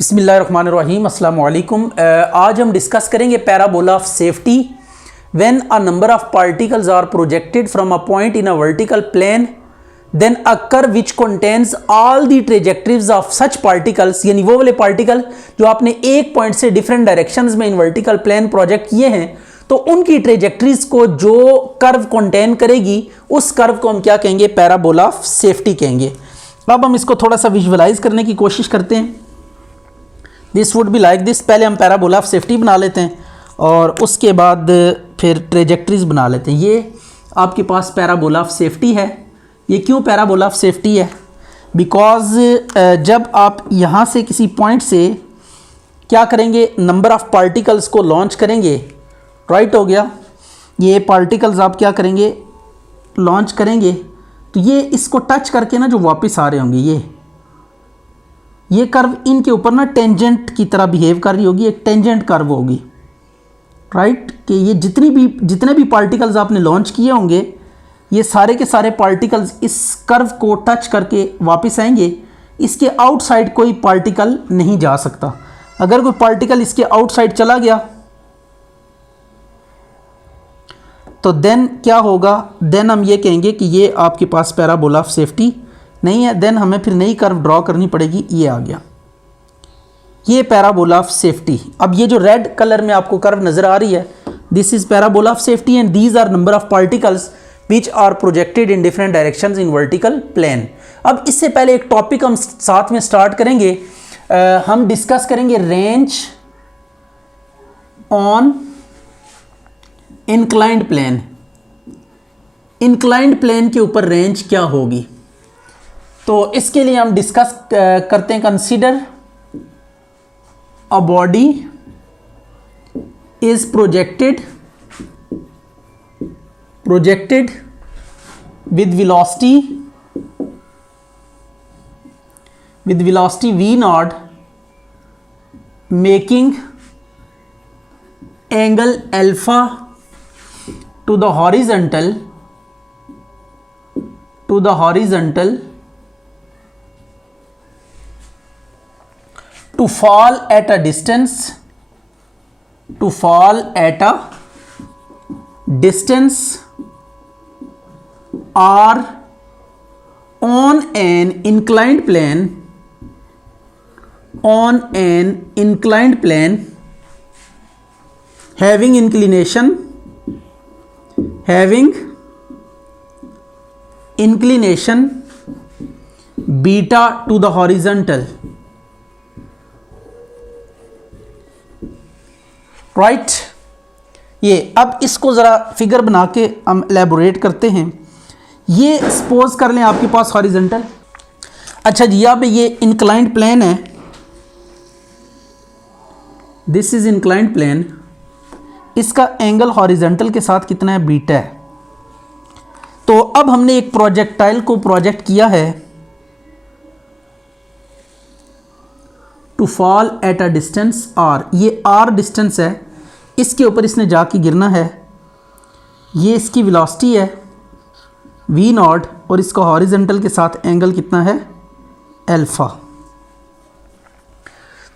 बिस्मिल्लाहिर्रहमानिर्रहीम अस्सलाम वालेकुम। आज हम डिस्कस करेंगे parabola of safety. When a number of particles are projected from a point in a vertical plane then a curve which contains all the trajectories of such particles, यानी वो वाले particle जो आपने एक पॉइंट से different directions में इन vertical plane project किए हैं, तो उनकी ट्रेजेक्टरीज को जो कर्व कंटेन करेगी उस कर्व को हम क्या कहेंगे? पैराबोला ऑफ सेफ्टी कहेंगे। अब हम इसको थोड़ा सा विजुअलाइज करने की कोशिश करते हैं। This would be like this. पहले हम पैराबोला ऑफ सेफ्टी बना लेते हैं और उसके बाद फिर ट्रेजेक्टरीज बना लेते हैं। ये आपके पास पैराबोला ऑफ सेफ्टी है। ये क्यों पैराबोला ऑफ सेफ्टी है? बिकॉज जब आप यहाँ से किसी पॉइंट से क्या करेंगे, नंबर ऑफ पार्टिकल्स को लॉन्च करेंगे, राइट हो गया। ये पार्टिकल्स आप क्या करेंगे, लॉन्च करेंगे, तो ये इसको टच करके ना जो वापस आ रहे होंगे, ये कर्व इनके ऊपर ना टेंजेंट की तरह बिहेव कर रही होगी, एक टेंजेंट कर्व होगी, राइट। कि ये जितने भी पार्टिकल्स आपने लॉन्च किए होंगे, ये सारे के सारे पार्टिकल्स इस कर्व को टच करके वापस आएंगे। इसके आउटसाइड कोई पार्टिकल नहीं जा सकता। अगर कोई पार्टिकल इसके आउटसाइड चला गया तो देन क्या होगा? देन हम ये कहेंगे कि ये आपके पास पैराबोला ऑफ सेफ्टी नहीं है। देन हमें फिर नई कर्व ड्रॉ करनी पड़ेगी। ये आ गया, ये पैराबोला ऑफ सेफ्टी। अब ये जो रेड कलर में आपको कर्व नजर आ रही है, this is parabola of safety and these are number of particles which are projected in different directions in vertical plane. अब इससे पहले एक टॉपिक हम साथ में स्टार्ट करेंगे। हम डिस्कस करेंगे range on inclined plane. Inclined plane के ऊपर रेंज क्या होगी, तो इसके लिए हम डिस्कस करते हैं। Consider a body is projected with velocity v naught, making angle alpha to the horizontal to fall at a distance or on an inclined plane having inclination beta to the horizontal, right. ये अब इसको ज़रा figure बना के हम elaborate करते हैं। ये सपोज कर लें आपके पास हॉरिजॉन्टल। अच्छा जी, यहाँ पे ये इंक्लाइंड प्लेन है, दिस इज इंक्लाइंड प्लेन। इसका एंगल हॉरिजॉन्टल के साथ कितना है? बीटा है। तो अब हमने एक प्रोजेक्टाइल को प्रोजेक्ट किया है to fall at a distance R. ये आर डिस्टेंस है, इसके ऊपर इसने जाके गिरना है। ये इसकी वेलोसिटी है v नॉट और इसका हॉरिजॉन्टल के साथ एंगल कितना है? अल्फा।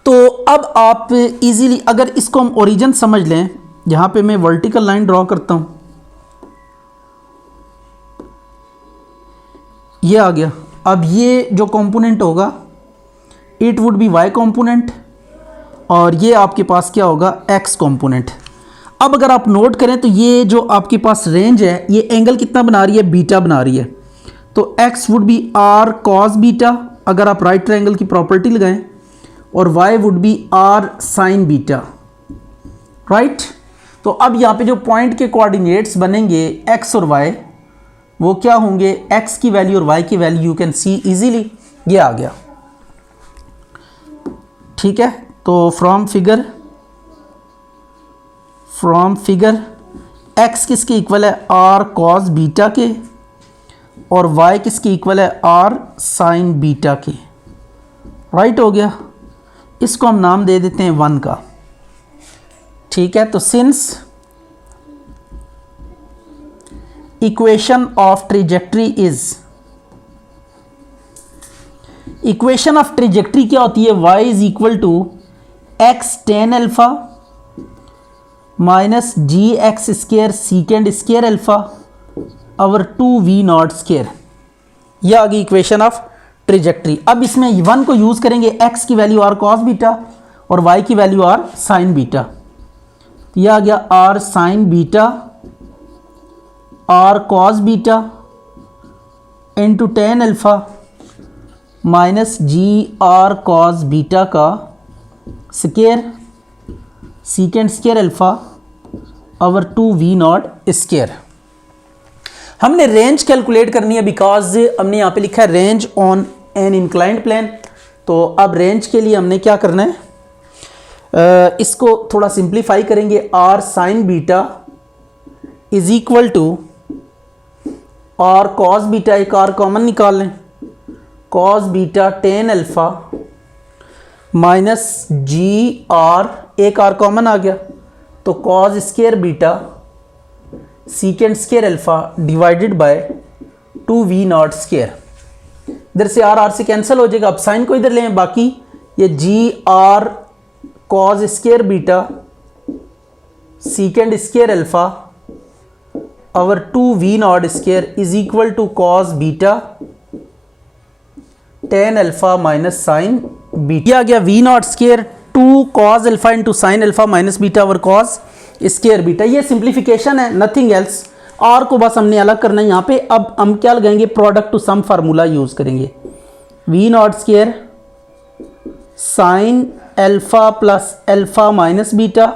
तो अब आप इजीली अगर इसको हम ओरिजिन समझ लें, यहाँ पे मैं वर्टिकल लाइन ड्रॉ करता हूँ, ये आ गया। अब ये जो कंपोनेंट होगा it would B y component और ये आपके पास क्या होगा? x component. अब अगर आप नोट करें तो ये जो आपके पास रेंज है, ये एंगल कितना बना रही है? बीटा बना रही है। तो x would be r cos beta अगर आप राइट ट्रायंगल की प्रॉपर्टी लगाएं, और y would be r sin beta, right. तो अब यहाँ पे जो पॉइंट के कोऑर्डिनेट्स बनेंगे x और y, वो क्या होंगे? x की वैल्यू और y की value you can see easily. ये आ गया, ठीक है। तो फ्रॉम फिगर x किसके इक्वल है? r cos बीटा के, और y किसके इक्वल है? r sin बीटा के, राइट हो गया। इसको हम नाम दे देते हैं 1 का, ठीक है। तो since equation of trajectory is equation of trajectory क्या होती है, y is equal to x tan alpha minus g x square secant square alpha over 2v0 square. यह आ गई इक्वेशन ऑफ ट्रेजेक्ट्री। अब इसमें 1 को यूज़ करेंगे, x की वैल्यू r cos बीटा और y की वैल्यू r sin बीटा। तो यह आ गया r sin beta r cos beta into tan alpha minus g r cos beta का square secant square alpha over 2v0 square. हमने range calculate करनी है बिकॉज हमने यहाँ पे लिखा है range on an inclined plane. तो अब रेंज के लिए हमने क्या करना है, इसको थोड़ा सिंप्लीफाई करेंगे। r sine beta is equal to R cos beta, एक r कॉमन निकाल लें, cos beta tan alpha minus g R, एक r कॉमन आ गया तो cos square beta secant square alpha divided by 2v0 square. इधर से r से कैंसिल हो जाएगा। अब साइन को इधर लें, बाकी ये g r cos square beta secant square alpha over 2v0 square is equal to cos beta tan alpha minus sine beta. आ गया v0 square 2 cos alpha into sine alpha minus beta over cos square beta. ये simplification है, nothing else. r को बस हमने अलग करना है यहाँ पे। अब हम क्या लगाएंगे, product to sum formula use करेंगे। v0 square sine alpha plus alpha minus beta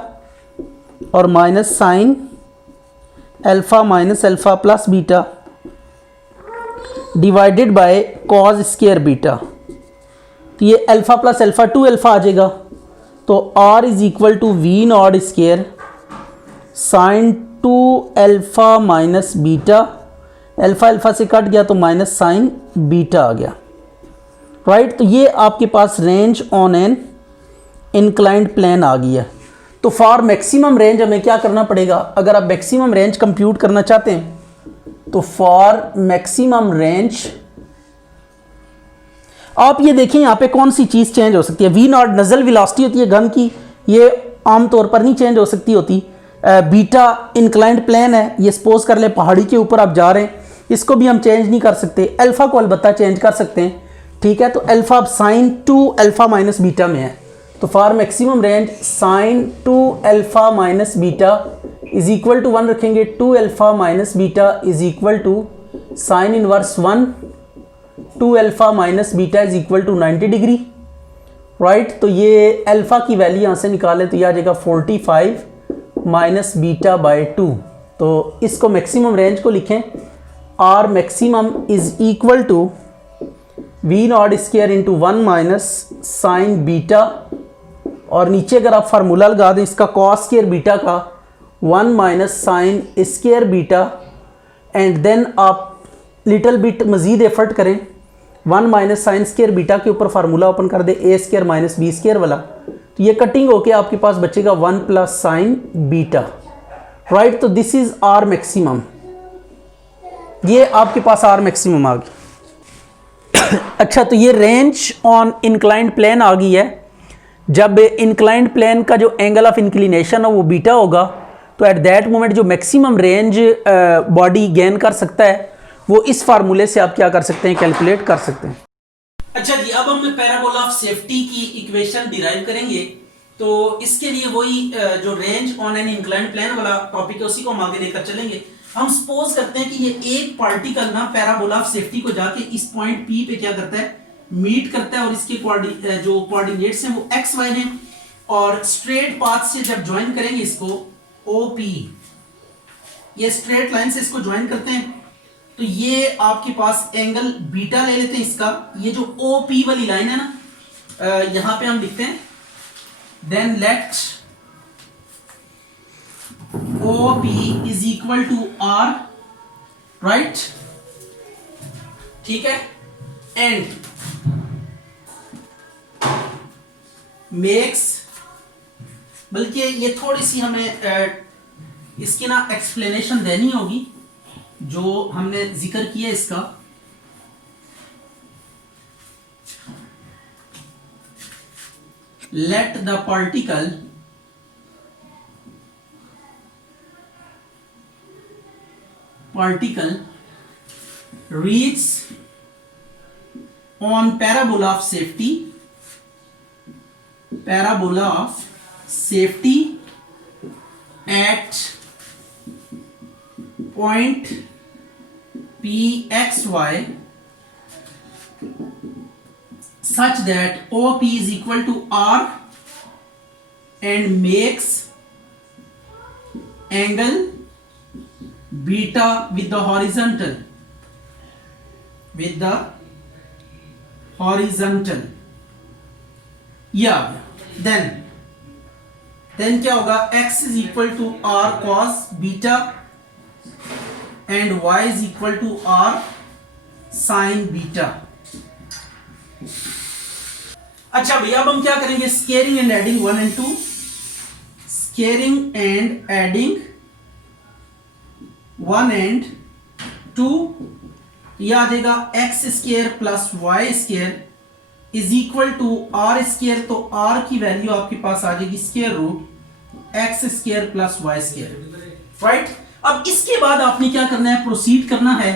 और minus sine alpha minus alpha plus beta divided by cos square beta. तो ये अल्फा प्लस अल्फा 2 अल्फा आ जाएगा। तो r is equal to v0 square sine 2 alpha minus beta, alpha alpha से cut गया तो minus sine beta आ गया, राइट। तो ये आपके पास range on an inclined plane आ गई है। तो फॉर मैक्सिमम रेंज हमें क्या करना पड़ेगा, अगर आप मैक्सिमम रेंज कंप्यूट करना चाहते हैं तो फॉर मैक्सिमम रेंज आप ये देखें यहाँ पे कौन सी चीज़ चेंज हो सकती है। v0 नज़ल वेलोसिटी होती है गन की, ये आमतौर पर नहीं चेंज हो सकती होती। बीटा इंक्लाइंड प्लेन है, ये सपोज कर ले पहाड़ी के ऊपर आप जा रहे हैं, इसको भी हम चेंज नहीं कर सकते। अल्फा को अलबत्ता चेंज कर सकते हैं, ठीक है। तो अल्फा अब साइन 2 अल्फा माइनस बीटा में है। तो for maximum range sine 2 alpha minus beta is equal to 1 रखेंगे। 2 alpha minus beta is equal to sine inverse 1, 2 alpha minus beta is equal to 90 degree, right. तो ये alpha की value यहाँ से निकालें तो यह आ जाएगा 45 माइनस बीटा बाय 2। तो इसको मैक्सिमम रेंज को लिखें, R maximum is equal to v0 square into 1 minus sine beta, और नीचे अगर आप फार्मूला लगा दें इसका कॉस स्केयर बीटा का 1 minus sine square beta, and then आप लिटिल बिट मज़ीद एफर्ट करें, 1 माइनस साइन स्केयर बीटा के ऊपर फार्मूला ओपन कर दे ए स्केयर माइनस बी स्केयर वाला, तो ये कटिंग होके आपके पास बचेगा 1 प्लस साइन बीटा, राइट। तो दिस इज आर मैक्सिमम, ये आपके पास आर मैक्सिमम आ गई। अच्छा, तो ये रेंज ऑन इंक्लाइंड प्लेन आ गई है। जब इंक्लाइंड प्लेन का जो एंगल ऑफ इंक्लिनेशन है वो बीटा होगा, तो एट दैट मोमेंट जो मैक्सिमम रेंज बॉडी गेन कर सकता है वो इस फार्मूले से आप क्या कर सकते हैं, कैलकुलेट कर सकते हैं। अच्छा जी, अब हम पैराबोला ऑफ सेफ्टी की इक्वेशन डिराइव करेंगे। तो इसके लिए वही जो range on an inclined plane वाला टॉपिक है उसी को हम आगे लेकर चलेंगे। हम सपोज करते हैं कि ये एक पार्टिकल ना पैराबोला ऑफ सेफ्टी को जाके इस पॉइंट P पे क्या करता है, मीट करता है, और इसके जो कोऑर्डिनेट्स हैं वो एक्स वाई हैं, और स्ट्रेट पाथ से जब ज्वाइन करेंगे इसको OP, ये स्ट्रेट लाइन से इसको ज्वाइन करते हैं, तो ये आपके पास एंगल बीटा ले लेते हैं इसका। ये जो OP वाली लाइन है ना, यहां पे हम लिखते हैं then let OP is equal to R, right, ठीक है, एंड मेक्स, बल्कि ये थोड़ी सी हमें इसकी ना एक्सप्लेनेशन देनी होगी जो हमने जिक्र किया इसका। let the particle reach on parabola of safety at point pxy such that OP is equal to R and makes angle beta with the horizontal yeah, then क्या होगा, x is equal to R cos beta and y is equal to R sin beta. अच्छा भैया अब हम क्या करेंगे, squaring and adding 1 and 2, squaring and adding 1 and 2, यह आ जाएगा x square plus y square is equal to R square, तो आर की वैल्यू आपके पास आ जाएगी square root x square plus y square, right. अब इसके बाद आपने क्या करना है, प्रोसीड करना है,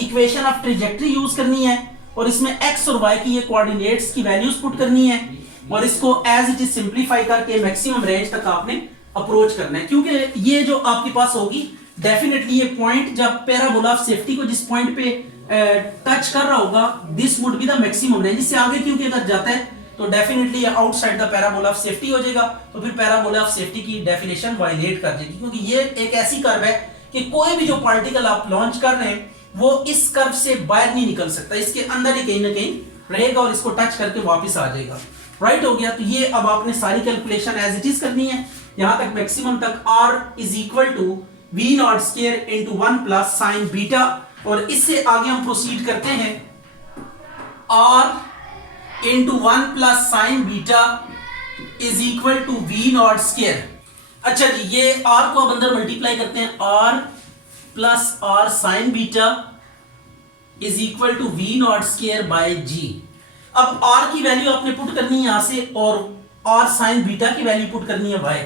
इक्वेशन ऑफ ट्रेजेक्टरी यूज करनी है और इसमें एक्स और वाई की ये कोऑर्डिनेट्स की वैल्यूज पुट करनी है और इसको एज इट इज सिंप्लीफाई करके मैक्सिमम रेंज तक आपने अप्रोच करना है, क्योंकि ये जो आपके पास होगी डेफिनेटली ये पॉइंट जब पैराबोला ऑफ सेफ्टी को जिस पॉइंट पे टच कर रहा होगा this would be the maximum range, इससे आगे क्योंकि अगर जाता है तो डेफिनेटली ये outside the parabola of safety हो जाएगा, तो फिर पैराबोला ऑफ सेफ्टी की डेफिनेशन वायलेट कर देगी, क्योंकि ये एक ऐसी कर्व है कि कोई भी जो पार्टिकल आप लॉन्च कर रहे हैं वो इस कर्व से बाहर नहीं निकल सकता, इसके अंदर ही कहीं ना कहीं रहेगा और इसको टच करके वापस आ जाएगा, राइट हो गया। तो ये अब आपने सारी कैलकुलेशन एज इट इज करनी है, यहां तक मैक्सिमम तक r is equal to v naught square into 1 plus sine beta, और इससे आगे हम प्रोसीड करते हैं r into 1 plus sine beta is equal to v naught square. अच्छा जी, ये r को अब अंदर मल्टीप्लाई करते हैं, r plus r sine beta is equal to v naught square by g. अब r की वैल्यू आपने पुट करनी है यहां से और r साइन बीटा की वैल्यू पुट करनी है y,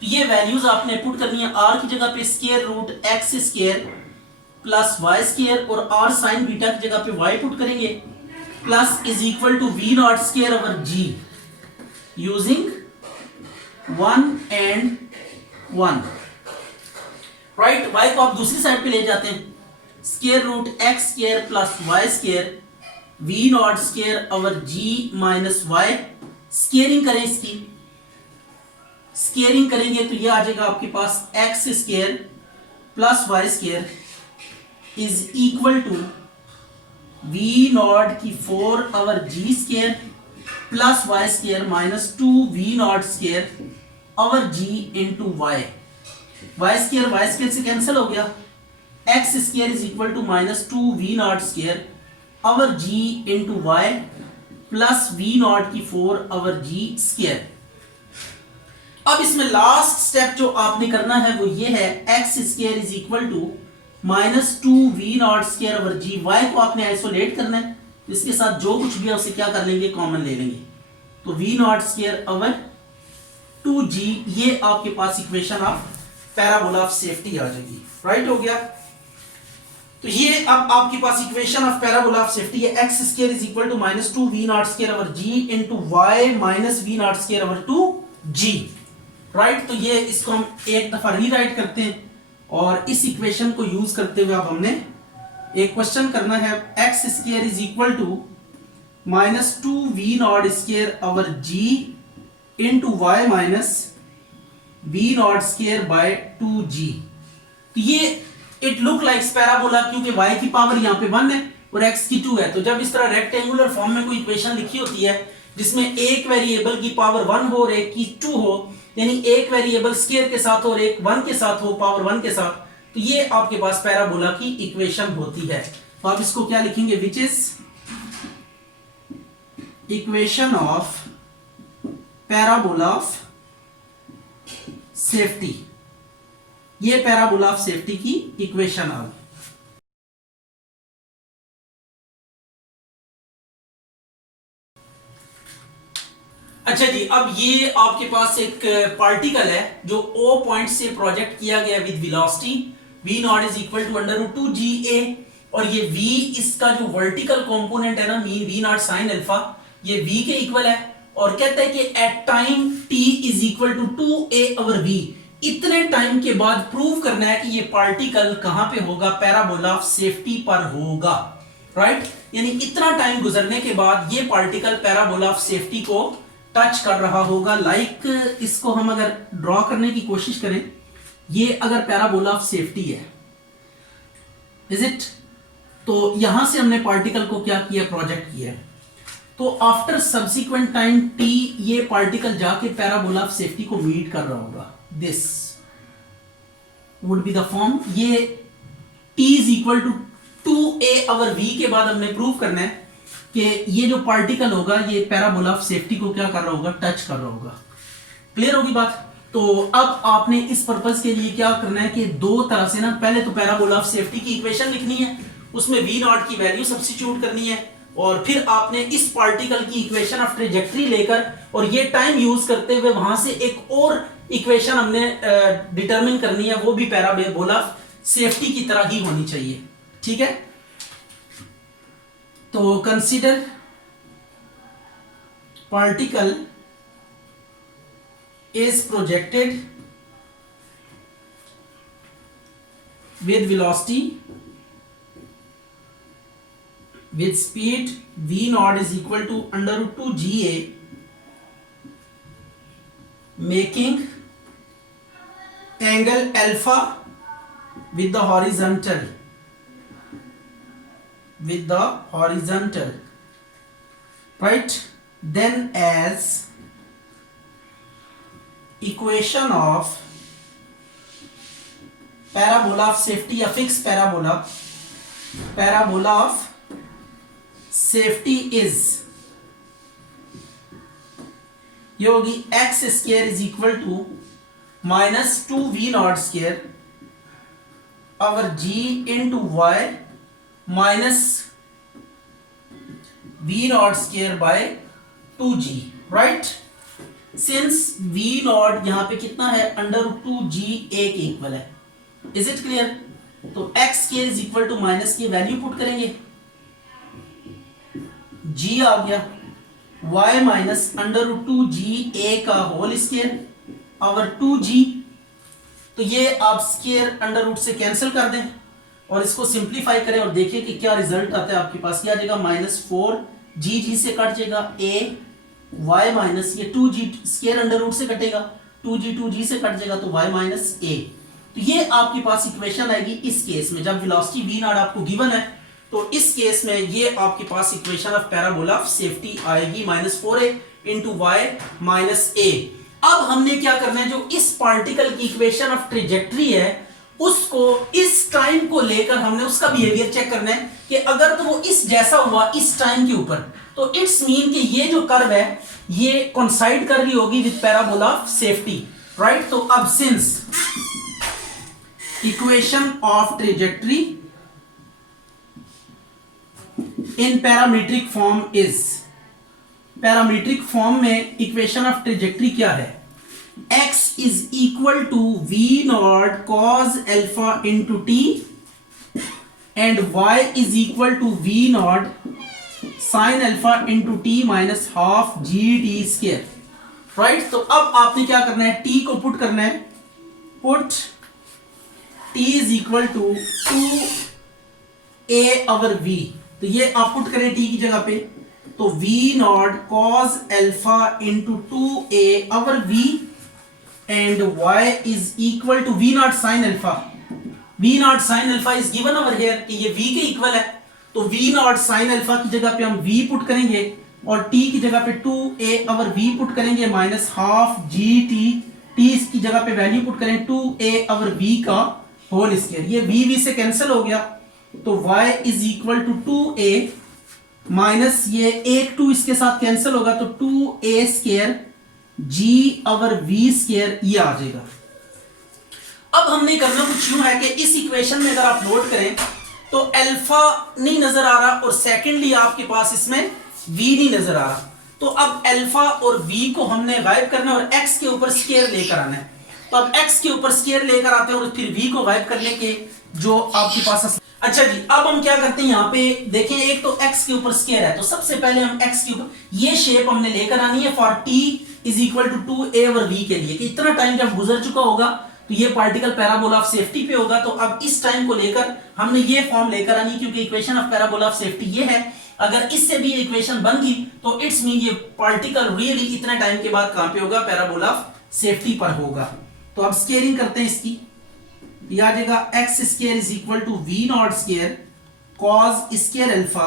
तो ये वैल्यूज आपने पुट करनी है, r की जगह पे square root x square plus y square और r साइन बीटा की जगह पे y पुट करेंगे plus is equal to v naught square over g using 1 and 1, right. y को आप दूसरी साइड पे ले जाते हैं, square root x square plus y square v naught square over g minus y, squaring करें, इसकी स्केयरिंग करेंगे तो ये आ जाएगा आपके पास x square plus y square is equal to v naught की 4 over g square plus y square minus 2 v naught square over g into y, y square से कैंसिल हो गया, x square is equal to minus 2 v naught square over g into y plus v naught की 4 over g square. अब इसमें last step जो आपने करना है वो ये है, x square is equal to minus 2 v naught square over g, y को आपने आइसोलेट करना है, इसके साथ जो कुछ भी है उसे क्या कर लेंगे, कॉमन ले लेंगे, तो we naught square over 2g, ये आपके पास equation of parabola of safety आ जाएगी, राइट हो गया। तो ये अब आपके पास equation of parabola of safety है, x square is equal to minus 2 v naught square over g into y minus v naught square over 2g, right. तो ये इसको हम एक दफा रीराइट करते हैं और इस इक्वेशन को यूज करते हुए अब हमने एक क्वेश्चन करना है, x square is equal to minus 2 v naught square over g into y minus v naught square by 2g। तो ये इट लुक लाइक पैराबोला, क्योंकि y की पावर यहाँ पे 1 है और x की 2 है, तो जब इस तरह रेक्टेंगुलर फॉर्म में कोई इक्वेशन लिखी होती है जिसमें एक वेरिएबल की पावर 1 हो और एक की 2 हो, यानी एक वेरिएबल स्केयर के साथ हो और एक 1 के साथ हो, पावर 1 के साथ, तो ये आपके पास पैराबोला की इक्वेशन होती है। तो आप इसको क्या लिखेंगे, which is equation of parabola of safety, ये पैराबोला ऑफ सेफ्टी की इक्वेशन आ गई। अच्छा जी, अब ये आपके पास एक पार्टिकल है जो O पॉइंट से प्रोजेक्ट किया गया with velocity v naught is equal to under root 2 g a, और ये v इसका जो वर्टिकल कंपोनेंट है ना mean v not sine alpha, ये v के इक्वल है, और कहता है कि at time t is equal to 2a over v, इतने टाइम के बाद प्रूव करना है कि ये पार्टिकल कहां पे होगा, पैराबोला ऑफ सेफ्टी पर होगा, राइट। यानी इतना टाइम गुजरने के बाद ये पार्टिकल पैराबोला ऑफ सेफ्टी को टच कर रहा होगा। लाइक इसको हम अगर ड्रॉ करने की कोशिश करें, ये अगर पैराबोला ऑफ सेफ्टी है, इज इट, तो यहां से हमने पार्टिकल को क्या किया, प्रोजेक्ट किया, तो आफ्टर सब्सिक्वेंट टाइम टी ये पार्टिकल जाके पैराबोला ऑफ सेफ्टी को मीट कर रहा होगा। This would be the form, ये t is equal to 2a over v के बाद हमने प्रूव करना है कि ये जो पार्टिकल होगा ये पैराबोला ऑफ सेफ्टी को क्या कर रहा होगा, टच कर रहा होगा। क्लियर होगी बात। तो अब आपने इस पर्पस के लिए क्या करना है कि दो तरह से ना, पहले तो पैराबोला ऑफ सेफ्टी की इक्वेशन लिखनी है, उसमें v नॉट की वैल्यू सब्स्टिट्यूट करनी है, और फिर आपने इस पार्टिकल की इक्वेशन ऑफ ट्रेजेक्टरी लेकर और ये टाइम यूज करते हुए वहां से एक और इक्वेशन हमने डिटरमिन करनी है, वो भी पैराबोला सेफ्टी की तरह ही होनी चाहिए, ठीक है। तो consider particle is projected with velocity with speed v naught is equal to under root 2 ga, making angle alpha with the horizontal, right, then as equation of parabola of safety, a fixed parabola of safety is, ये होगी x square is equal to minus 2v naught square over g into y minus v naught square by 2g, right. Since v naught यहां पे कितना है, under root 2g a के equal है, is it clear. तो x square is equal to minus की value put करेंगे, g आ गया, y minus under root 2g a का होल स्क्वायर ओवर 2g, तो ये आप स्क्वायर अंडर रूट से कैंसिल कर दें और इसको सिंप्लीफाई करें और देखिए कि क्या रिजल्ट आता है आपके पास। क्या आ जाएगा, -4g g से कट जाएगा a, y माइनस ये 2g स्क्वायर अंडर रूट से कटेगा, 2g से कट जाएगा तो y माइनस a। तो ये आपके पास इक्वेशन आएगी इस केस में, जब वेलोसिटी v नॉट आपको गिवन है, तो इस केस में ये आपके पास equation of parabola of safety आएगी -4a into y minus a। अब हमने क्या करना है, जो इस पार्टिकल की इक्वेशन ऑफ ट्रेजेक्टरी है उसको इस टाइम को लेकर हमने उसका बिहेवियर चेक करना है कि अगर तो वो इस जैसा हुआ इस टाइम के ऊपर, तो इट्स मीन कि ये जो कर्व है ये कोइंसाइड कर रही होगी with parabola of safety, right. तो अब since equation of trajectory in parametric form is, parametric form में इक्वेशन ऑफ ट्रेजेक्टरी क्या है, x is equal to v not cos alpha into t and y is equal to v not sine alpha into t minus half g t square, right. तो अब आपने क्या करना है, t को put करना है, put t is equal to 2a over v, तो ये आप पुट करें t की जगह पे, तो v not cos alpha into 2a over v and y is equal to v not sine alpha, v not sine alpha is given over here कि ये v के इक्वल है, तो v नॉट साइन अल्फा की जगह पे हम v put करेंगे और t की जगह पे 2a ओवर v पुट करेंगे माइनस हाफ gt, t की जगह पे वैल्यू पुट करें 2a ओवर v का होल स्क्वायर, ये v से कैंसिल हो गया, तो y is equal to 2a minus ये 1 2 इसके साथ कैंसिल होगा, तो 2a square g over v square ये आ जाएगा। अब हमने करना कुछ यूं है कि इस इक्वेशन में अगर आप नोट करें तो अल्फा नहीं नजर आ रहा और सेकेंडली आपके पास इसमें v नहीं नजर आ रहा, तो अब अल्फा और v को हमने गायब करना है और x के ऊपर स्केयर लेकर आना है। तो अब x के ऊपर स्केयर लेकर आते हैं और फिर v को गायब करने के जो आपके पास। अच्छा जी, अब हम क्या करते हैं, यहाँ पे देखें एक तो x के ऊपर स्केयर है, तो सबसे पहले हम x के ऊपर ये शेप हमने लेकर आनी है for t is equal to 2a over v के लिए, कि इतना टाइम जब गुजर चुका होगा तो ये पार्टिकल पैराबोला ऑफ सेफ्टी पे होगा। तो अब इस टाइम को लेकर हमने ये फॉर्म लेकर आनी, क्योंकि equation of parabola of safety ये है। अगर इससे भी इक्वेशन बन गई तो इट्स मीन ये पार्टिकल रियली इतने टाइम के बाद कहां पे होगा, पैराबोला ऑफ सेफ्टी पर होगा। तो अब स्केयरिंग करते हैं इसकी, ये आ जाएगा x square is equal to v naught square cos square alpha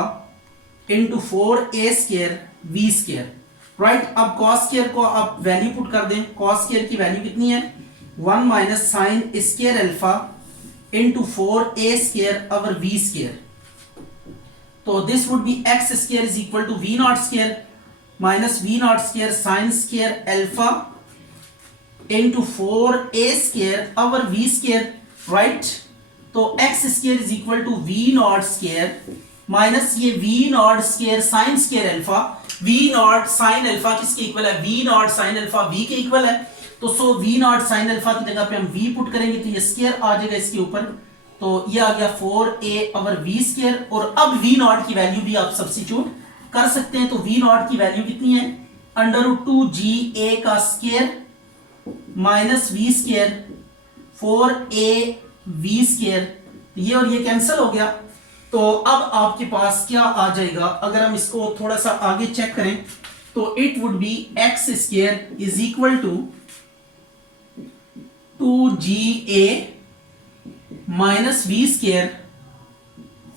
into 4a square v square, right. अब कॉस स्केयर को आप वैल्यू पुट कर दें, कॉस स्केयर की वैल्यू कितनी है, 1 minus sine square alpha into 4a square over v square. तो this would be x square is equal to v naught square minus v naught square sine square alpha into 4a square over v square, right. तो x square is equal to v naught square minus ये v naught square sine square alpha, v naught sine alpha किसके equal है, v naught sine alpha v के equal है। तो so v naught sine alpha की जगह पे हम v पुट करेंगे तो ये स्केयर आ जाएगा इसके ऊपर, तो ये आ गया 4a ओवर v स्केयर। और अब v नॉट की वैल्यू भी आप सब्स्टिट्यूट कर सकते हैं, तो v नॉट की वैल्यू कितनी है, √2ga का square minus v square 4a v square, ये और ये कैंसिल हो गया। तो अब आपके पास क्या आ जाएगा, अगर हम इसको थोड़ा सा आगे चेक करें तो it would be x square is equal to 2ga minus v square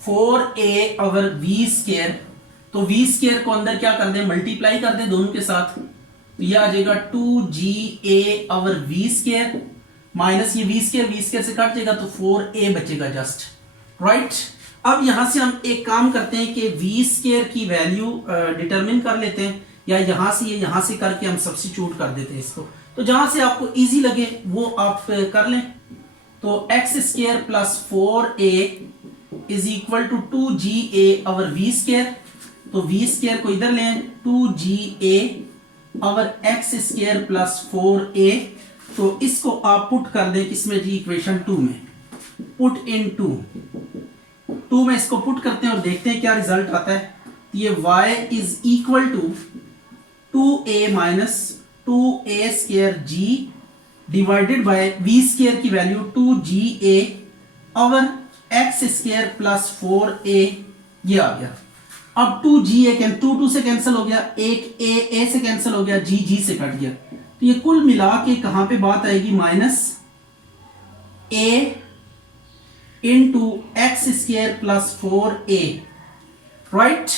4a over v square. तो v स्केयर को अंदर क्या कर दें, मल्टीप्लाई कर दें दोनों के साथ, तो यह आ जाएगा 2ga over v square minus ये v स्केयर से कट जाएगा तो 4a बचेगा जस्ट, राइट। अब यहां से हम एक काम करते हैं कि v स्केयर की वैल्यू डिटरमिन कर लेते हैं, या यहां से करके हम सब्स्टिट्यूट कर देते हैं इसको, तो जहां से आपको इजी लगे वो आप कर लें। तो x square plus 4a is equal to 2ga over v square, तो v स्केयर को इधर लें 2ga over x square plus 4a, तो इसको आप पुट कर दें किसमें जी, इक्वेशन 2 में, पुट इन 2 में इसको पुट करते हैं और देखते हैं क्या रिजल्ट आता है। ये y is equal to 2a minus 2a square g divided by v square की value 2ga over x square plus 4a, ये आ गया। अब 2ga 2 से कैंसिल हो गया, एक a से कैंसिल हो गया, g से कट गया, तो ये कुल मिला के कहां पे बात आएगी, minus a into x square plus 4a, right,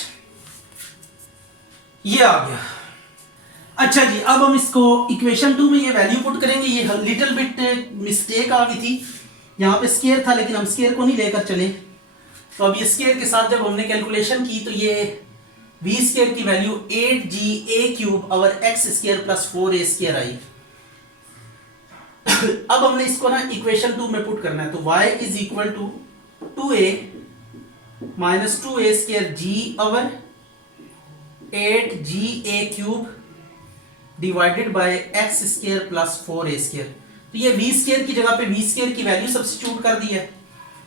ये आ गया। अच्छा जी, अब हम इसको इक्वेशन 2 में ये वैल्यू पुट करेंगे। ये लिटिल बिट मिस्टेक आ गई थी, यहाँ पे स्केयर था लेकिन हम स्केयर को नहीं लेकर चले, तो अब ये स्केयर के साथ जब हमने कैलकुलेशन की तो ये v स्केयर की value 8ga cube over x square plus 4a square आई। अब हमने इसको ना इक्वेशन 2 में पुट करना है, तो y is equal to 2a minus 2a square g over 8ga cube divided by x square plus 4a square. तो ये v स्केयर की जगह पे v स्केयर की वैल्यू सब्स्टिट्यूट कर दी है।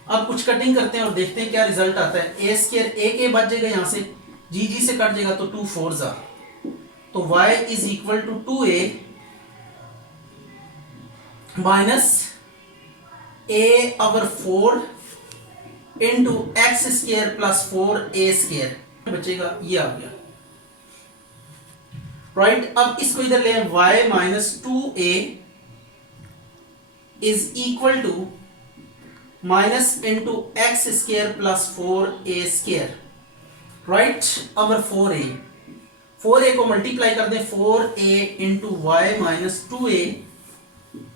अब कुछ कटिंग करते हैं और देखते हैं क्या रिजल्ट आता है। a स्केयर a बच जाएगा, यहां से g से कट जाएगा तो 2 4 जा, तो y is equal to 2a minus a over 4 into x square plus 4a square बचेगा, ये आ गया, राइट। अब इसको इधर ले, y minus 2a is equal to minus into x square plus 4a square, right, over 4a को multiply कर दें, 4a into y minus 2a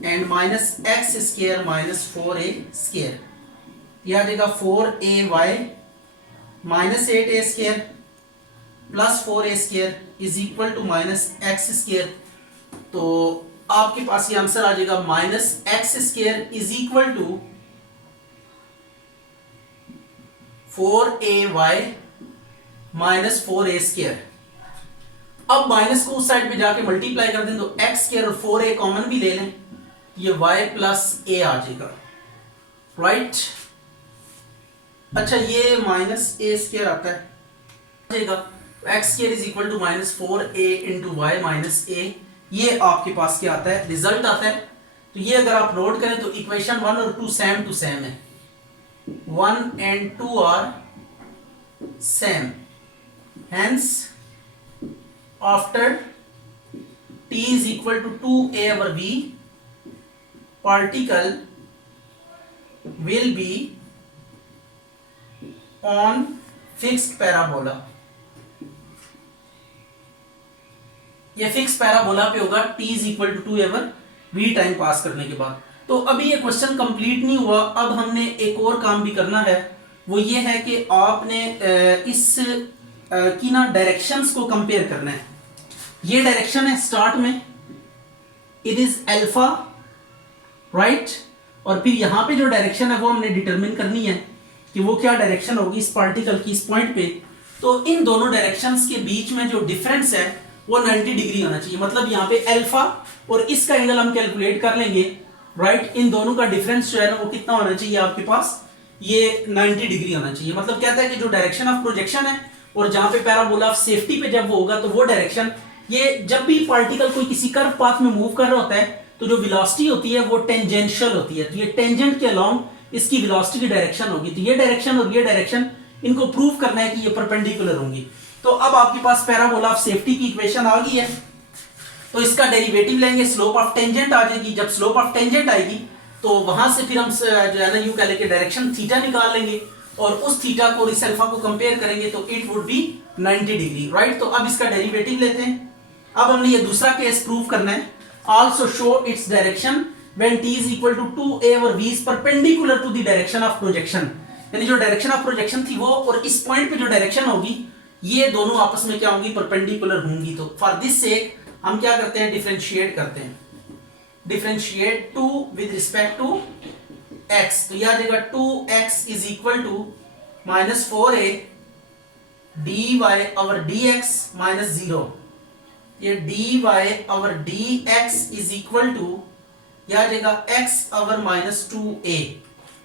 and minus x square minus 4a square, यह आ जाएगा 4ay minus 8a square plus 4a square is equal to minus x square. तो आपके पास ये आंसर आ जाएगा minus x square is equal to 4ay minus 4a square. अब माइनस को उस साइड पे जाके मल्टीप्लाई कर दें तो एक्स स्क्वायर और 4a कॉमन भी ले लें, ये y प्लस a आ जाएगा, राइट। अच्छा ये माइनस a स्क्वायर आता है जाएगा, x square is equal to minus 4a into y minus a, ये आपके पास क्या आता है, रिजल्ट आता है। तो ये अगर आप नोट करें तो इक्वेशन 1 और 2 सेम टू सेम है, 1 and 2 are same, hence after t is equal to 2a over v, particle will be on fixed parabola, ये फिक्स पैराबोला पे होगा t is equal to 2 over v time pass करने के बाद। तो अभी ये क्वेश्चन कंप्लीट नहीं हुआ, अब हमने एक और काम भी करना है, वो ये है कि आपने इस की ना डायरेक्शंस को कंपेयर करना है। ये डायरेक्शन है स्टार्ट में, इट इज अल्फा, राइट, और फिर यहां पे जो डायरेक्शन है वो हमने डिटरमिन करनी है कि वो क्या डायरेक्शन होगी इस पार्टिकल की इस पॉइंट पे। तो इन दोनों डायरेक्शंस के बीच में जो डिफरेंस है वो 90 डिग्री होना चाहिए, मतलब यहाँ पे अल्फा और इसका एंगल हम कैलकुलेट कर लेंगे, राइट। इन दोनों का डिफरेंस जो है ना वो कितना होना चाहिए आपके पास, ये 90 डिग्री होना चाहिए। मतलब कहता है कि जो डायरेक्शन ऑफ प्रोजेक्शन है और जहां पे पैराबोला ऑफ सेफ्टी पे जब वो होगा तो वो डायरेक्शन, ये जब भी पार्टिकल कोई किसी कर्व पाथ में मूव कर रहा होता है तो जो वेलोसिटी होती है वो टेंजेंशियल होती है, तो ये टेंजेंट के अलोंग इसकी वेलोसिटी की डायरेक्शन होगी। तो ये डायरेक्शन और ये डायरेक्शन इनको प्रूव करना है कि ये परपेंडिकुलर होंगी। तो अब आपके पास पैराबोला ऑफ सेफ्टी की इक्वेशन आ गई है, तो इसका डेरिवेटिव लेंगे, स्लोप ऑफ टेंजेंट आ जाएगी। जब स्लोप ऑफ टेंजेंट आएगी तो वहां से फिर हम जो है ना यूं कह लेके डायरेक्शन थीटा निकाल लेंगे और उस थीटा को इस अल्फा को कंपेयर करेंगे तो it would B 90 degree, right. तो अब इसका डेरिवेटिव लेते हैं। अब हमने ये दूसरा केस प्रूव करना है, also show its direction when t is equal to 2a over v is perpendicular to the direction of projection, यानी जो डायरेक्शन ऑफ प्रोजेक्शन थी वो और इस पॉइंट पे जो डायरेक्शन होगी ये दोनों आपस में क्या होंगी, परपेंडिकुलर होंगी। तो फॉर दिस सेक हम क्या करते हैं, डिफरेंशिएट करते हैं, differentiate 2 with respect to x, तो यह आ जाएगा 2x is equal to minus 4a dy over dx minus 0, ये dy over dx is equal to यह आ जाएगा x over minus 2a,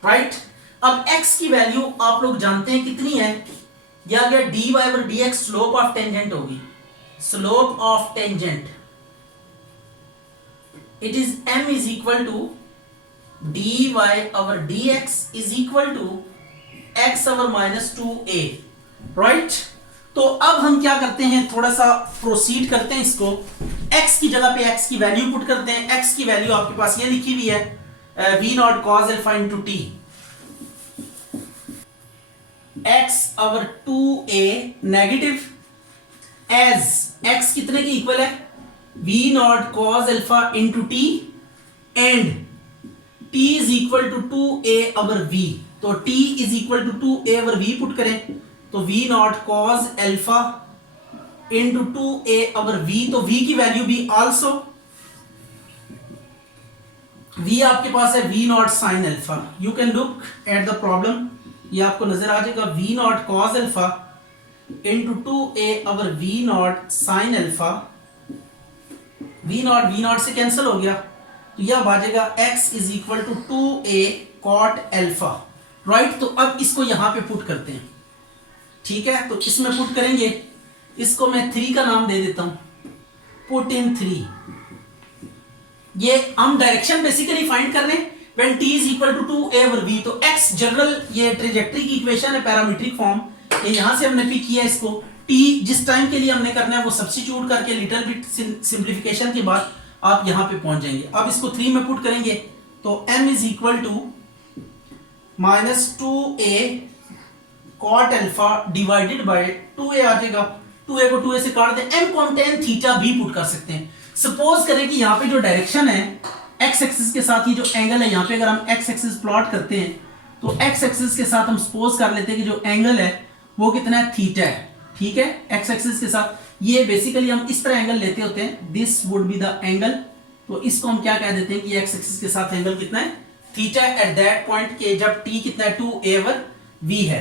right. अब x की वैल्यू आप लोग जानते हैं कितनी है, यह आ गया dy over dx slope of tangent होगी, slope of tangent it is m is equal to dy over dx is equal to x over minus 2a, right. तो अब हम क्या करते हैं, थोड़ा सा प्रोसीड करते हैं इसको, x की जगह पे x की वैल्यू पुट करते हैं। x की वैल्यू आपके पास ये लिखी हुई है v not cos alpha into t, x over 2a negative as x कितने के इक्वल है, v not cos alpha into t and t is equal to 2a over v, तो t is equal to 2a over v put करें तो v not cos alpha into 2a over v, तो v की value भी also v आपके पास है v not sine alpha, you can look at the problem, ये आपको नजर आ जाएगा v not cos alpha into 2a over v not sine alpha, v not से कैंसिल हो गया तो यह आ जाएगा x is equal to 2a cot alpha, right. तो अब इसको यहां पे पुट करते हैं, ठीक है। तो इसमें पुट करेंगे, इसको मैं 3 का नाम दे देता हूं, पुट इन 3। ये हम डायरेक्शन बेसिकली फाइंड कर रहे हैं when t is equal to 2a over v, तो x जनरल ये ट्रेजेक्टरी की इक्वेशन है पैरामीट्रिक फॉर्म, ये यहां से हमने पिक किया इसको, t जिस टाइम के लिए हमने करना है वो सब्स्टिट्यूट करके लिटिल बिट सिंप्लीफिकेशन के बाद आप यहां पे पहुंच जाएंगे। अब इसको 3 में पुट करेंगे तो m is equal to minus 2a cot alpha divided by 2a आ जाएगा, 2a को 2a से काट दें, m को हम tan थीटा भी पुट कर सकते हैं। सपोज करें कि यहाँ पे जो डायरेक्शन है x एक्सिस के साथ, ये जो एंगल है यहाँ पे अगर हम x एक्सिस प्लॉट करते हैं तो x एक्सिस के साथ हम सपोज कर लेते हैं कि जो एंगल है वो कितना है, थीटा है, ठीक है। x एक्सिस के साथ ये बेसिकली हम इस तरह एंगल लेते होते हैं, this would be the angle, तो इसको हम क्या कह देते हैं कि x एक्सिस के साथ एंगल कितना है, थीटा, एट दैट पॉइंट के जब t कितना है 2a over v है।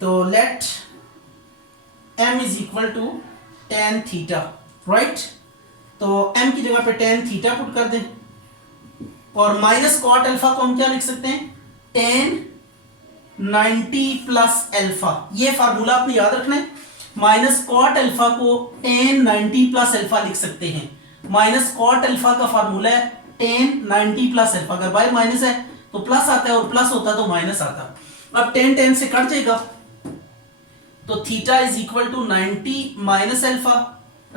तो let m is equal to tan theta, right. तो m की जगह पे tan थीटा पुट कर दें और माइनस कॉट अल्फा को हम क्या लिख सकते हैं, tan 90 प्लस अल्फा। ये फार्मूला आपने याद रखना है। माइनस कॉट अल्फा को tan 90 प्लस अल्फा लिख सकते हैं। माइनस कॉट अल्फा का फार्मूला है tan 90 प्लस अल्फा। अगर बाय माइनस है तो प्लस आता है और प्लस होता तो माइनस आता। अब tan tan से कट जाएगा तो theta is equal to 90 minus alpha,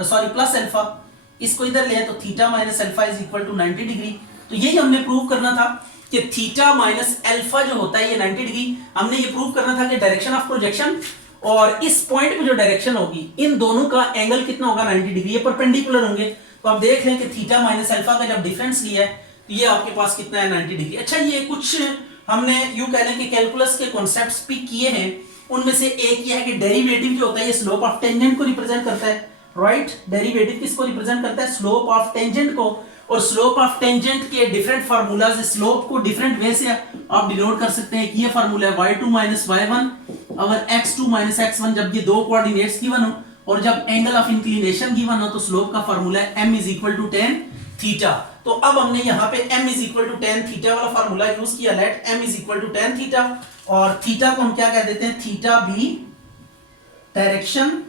sorry plus alpha. इसको इधर ले तो theta minus alpha is equal to 90 degree. तो यही हमने प्रूव करना था कि थीटा माइनस अल्फा जो होता है ये 90 डिग्री। हमने ये प्रूव करना था कि डायरेक्शन ऑफ प्रोजेक्शन और इस पॉइंट पे जो डायरेक्शन होगी इन दोनों का एंगल कितना होगा, 90 डिग्री। ये परपेंडिकुलर होंगे। तो आप देख लें कि थीटा माइनस अल्फा का जब डिफरेंस लिया है तो ये आपके पास कितना है, 90 डिग्री। अच्छा, ये कुछ हमने यूं कह लें कि कैलकुलस के कॉन्सेप्ट्स पिक किए हैं। उनमें से एक ये है कि डेरिवेटिव जो होता है ये स्लोप ऑफ टेंजेंट को रिप्रेजेंट करता है। राइट, डेरिवेटिव किसको रिप्रेजेंट करता है, स्लोप ऑफ टेंजेंट को। और स्लोप ऑफ टेंजेंट के डिफरेंट फार्मूलाज, स्लोप को डिफरेंट वे से आप डिनोट कर सकते हैं। ये फार्मूला है y2 माइनस y1 अगर x2 माइनस x1, जब ये दो कोऑर्डिनेट्स गिवन हो और जब एंगल ऑफ इंक्लिनेशन गिवन हो तो स्लोप का फार्मूला है m is equal to tan theta. तो अब हमने यहाँ पे m is equal to tan theta वाला फार्मूला यूज किया, let m is equal to tan theta. और थीटा को हम क्या कह देते हैं, थीटा भी direction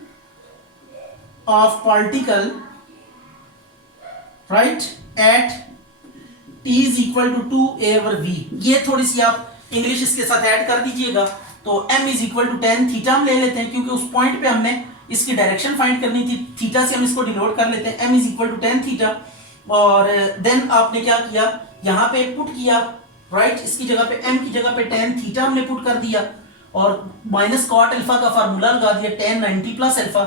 of particle right at t is equal to 2a over v। ये थोड़ी सी आप इंग्लिश इसके साथ ऐड कर दीजिएगा। तो m is equal to tan theta हम ले लेते हैं क्योंकि उस पॉइंट पे हमने इसकी डायरेक्शन फाइंड करनी थी। थीटा से हम इसको डिनोट कर लेते हैं, m is equal to tan theta. और देन आपने क्या किया, यहाँ पे पुट किया राइट, इसकी जगह पे m की जगह पे tan थीटा हमने पुट कर दिया और माइनस कॉट अल्फा का फार्मूला लगा दिया tan 90 plus alpha.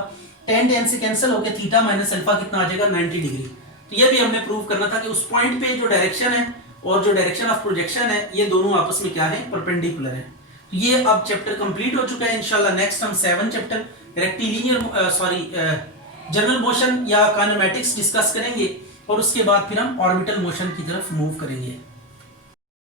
tan tan से कैंसिल होकर थीटा माइनस अल्फा कितना आ जाएगा, 90 डिग्री। तो ये भी हमने प्रूव करना था कि उस पॉइंट पे जो डायरेक्शन है और जो डायरेक्शन ऑफ प्रोजेक्शन है ये दोनों आपस में क्या है, परपेंडिकुलर है। तो ये अब चैप्टर कंप्लीट हो चुका है। इंशाल्लाह नेक्स्ट हम 7 चैप्टर रेक्टिलिनियर जनरल मोशन या काइनेमैटिक्स डिस्कस करेंगे और उसके बाद फिर हम ऑर्बिटल मोशन की तरफ मूव करेंगे।